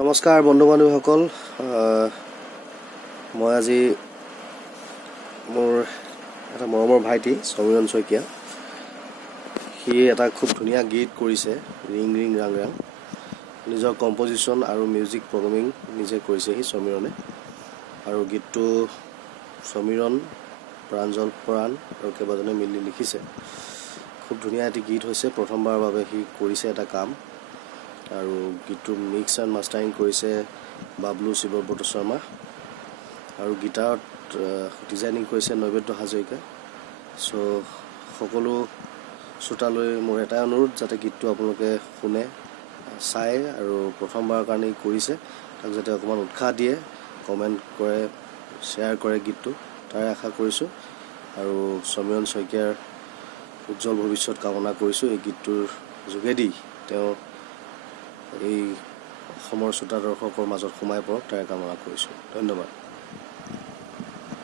নমস্কাৰ বন্ধু বান্ধৱীসকল, মই আজি মোৰ এটা মৰমৰ ভাইটি সমীৰণ শইকীয়া, সি এটা খুব ধুনীয়া গীত কৰিছে, ৰিং ৰিং ৰাং ৰাং। নিজৰ কম্পজিশ্যন আৰু মিউজিক প্ৰগ্ৰেমিং নিজে কৰিছে সি সমীৰণে, আৰু গীতটো সমীৰণ, প্ৰাঞ্জল পৰাণ আৰু কেইবাজনে মিলি লিখিছে। খুব ধুনীয়া এটি গীত হৈছে, প্ৰথমবাৰৰ বাবে সি কৰিছে এটা কাম। আৰু গীতটো মিক্স এণ্ড মাষ্টাৰিং কৰিছে বাবলু শিৱব্ৰত শৰ্মা, আৰু গীটাৰত ডিজাইনিং কৰিছে নৈবেদ্য হাজৰিকা। চ' সকলো শ্ৰোতালৈ মোৰ এটাই অনুৰোধ, যাতে গীতটো আপোনালোকে শুনে, চায়, আৰু প্ৰথমবাৰৰ কাৰণে কৰিছে তাক যাতে অকণমান উৎসাহ দিয়ে, কমেণ্ট কৰে, শ্বেয়াৰ কৰে গীতটো, তাৰে আশা কৰিছোঁ। আৰু সমীৰণ শইকীয়াৰ উজ্জ্বল ভৱিষ্যত কামনা কৰিছোঁ। এই গীতটোৰ যোগেদি তেওঁ এই অসমৰ শ্ৰোতা দৰ্শকৰ মাজত সোমাই পৰক, তাৰে কামনা কৰিছোঁ। ধন্যবাদ।